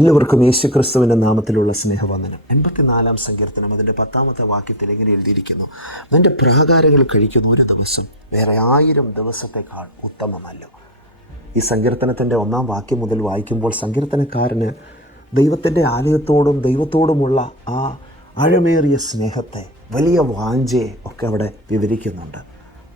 എല്ലാവർക്കും യേശുക്രിസ്തുവിൻ്റെ നാമത്തിലുള്ള സ്നേഹവന്ദനം. 84-ാം സങ്കീർത്തനം അതിൻ്റെ 10-ാമത്തെ വാക്യത്തിൽ എങ്ങനെ എഴുതിയിരിക്കുന്നു? അതിൻ്റെ പ്രാകാരങ്ങൾ കഴിക്കുന്ന ഒരു ദിവസം വേറെ 1000 ദിവസത്തേക്കാൾ ഉത്തമമല്ലോ. ഈ സങ്കീർത്തനത്തിൻ്റെ 1-ാം വാക്യം മുതൽ വായിക്കുമ്പോൾ സങ്കീർത്തനക്കാരന് ദൈവത്തിൻ്റെ ആലയത്തോടും ദൈവത്തോടുമുള്ള ആ ആഴമേറിയ സ്നേഹത്തെ, വലിയ വാഞ്ചയെ ഒക്കെ അവിടെ വിവരിക്കുന്നുണ്ട്.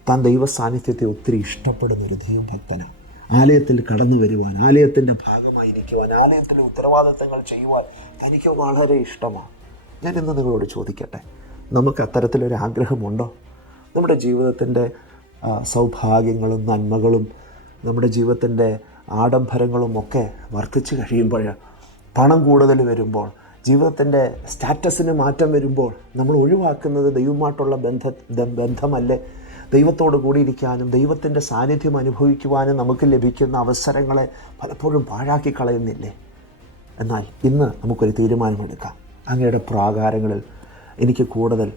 താൻ ദൈവ സാന്നിധ്യത്തെ ഒത്തിരി ഇഷ്ടപ്പെടുന്ന ഒരു ദൈവഭക്തനാണ്. ആലയത്തിൽ കടന്നു വരുവാൻ, ആലയത്തിൻ്റെ ഭാഗമായിരിക്കുവാൻ, ആലയത്തിലെ ഉത്തരവാദിത്തങ്ങൾ ചെയ്യുവാൻ എനിക്ക് വളരെ ഇഷ്ടമാണ്. ഞാനിന്ന് നിങ്ങളോട് ചോദിക്കട്ടെ, നമുക്ക് അത്തരത്തിലൊരു ആഗ്രഹമുണ്ടോ? നമ്മുടെ ജീവിതത്തിൻ്റെ സൗഭാഗ്യങ്ങളും നന്മകളും നമ്മുടെ ജീവിതത്തിൻ്റെ ആഡംബരങ്ങളും ഒക്കെ വർദ്ധിച്ചു കഴിയുമ്പോൾ, പണം കൂടുതൽ വരുമ്പോൾ, ജീവിതത്തിൻ്റെ സ്റ്റാറ്റസിന് മാറ്റം വരുമ്പോൾ നമ്മൾ ഒഴിവാക്കുന്നത് ദൈവമായിട്ടുള്ള ബന്ധമല്ലേ? ദൈവത്തോട് കൂടിയിരിക്കാനും ദൈവത്തിൻ്റെ സാന്നിധ്യം അനുഭവിക്കുവാനും നമുക്ക് ലഭിക്കുന്ന അവസരങ്ങളെ പലപ്പോഴും പാഴാക്കി കളയുന്നില്ലേ? എന്നാൽ ഇന്ന് നമുക്കൊരു തീരുമാനമെടുക്കാം. അങ്ങയുടെ പ്രാകാരങ്ങളിൽ എനിക്ക് കൂടുതൽ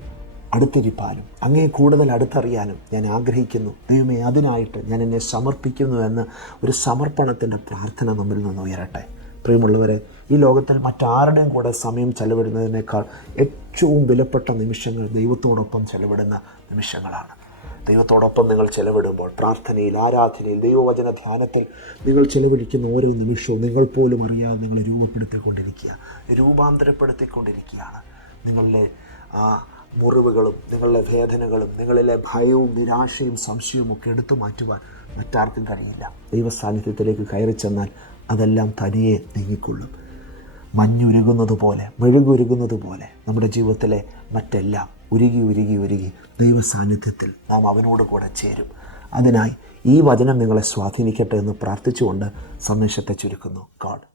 അടുത്തിരിപ്പാനും അങ്ങയെ കൂടുതൽ അടുത്തറിയാനും ഞാൻ ആഗ്രഹിക്കുന്നു. ദൈവമേ, അതിനായിട്ട് ഞാൻ എന്നെ സമർപ്പിക്കുന്നു എന്ന ഒരു സമർപ്പണത്തിൻ്റെ പ്രാർത്ഥന നമ്മിൽ നിന്ന് ഉയരട്ടെ. പ്രിയമുള്ളവരെ, ഈ ലോകത്തിൽ മറ്റാരുടെയും കൂടെ സമയം ചെലവിടുന്നതിനേക്കാൾ ഏറ്റവും വിലപ്പെട്ട നിമിഷങ്ങൾ ദൈവത്തോടൊപ്പം ചെലവിടുന്ന നിമിഷങ്ങളാണ്. ദൈവത്തോടൊപ്പം നിങ്ങൾ ചെലവിടുമ്പോൾ, പ്രാർത്ഥനയിൽ, ആരാധനയിൽ, ദൈവവചന ധ്യാനത്തിൽ നിങ്ങൾ ചെലവഴിക്കുന്ന ഓരോ നിമിഷവും നിങ്ങൾ പോലും അറിയാതെ നിങ്ങൾ രൂപാന്തരപ്പെടുത്തിക്കൊണ്ടിരിക്കുകയാണ്. നിങ്ങളുടെ ആ മുറിവുകളും നിങ്ങളുടെ വേദനകളും നിങ്ങളിലെ ഭയവും നിരാശയും സംശയവും ഒക്കെ എടുത്തു മാറ്റുവാൻ മറ്റാർക്കും കഴിയില്ല. ദൈവ സാന്നിധ്യത്തിലേക്ക് കയറി ചെന്നാൽ അതെല്ലാം തനിയെ നീങ്ങിക്കൊള്ളും. മഞ്ഞുരുകുന്നത് പോലെ, മെഴുകുരുകുന്നത് പോലെ നമ്മുടെ ജീവിതത്തിലെ മറ്റെല്ലാം ഉരുകി ദൈവ സാന്നിധ്യത്തിൽ നാം അവനോട് കൂടെ ചേരും. അതിനായി ഈ വചനം നിങ്ങളെ സ്വാധീനിക്കട്ടെ എന്ന് പ്രാർത്ഥിച്ചുകൊണ്ട് സന്ദേശത്തെ ചുരുക്കുന്നു. ഗോഡ്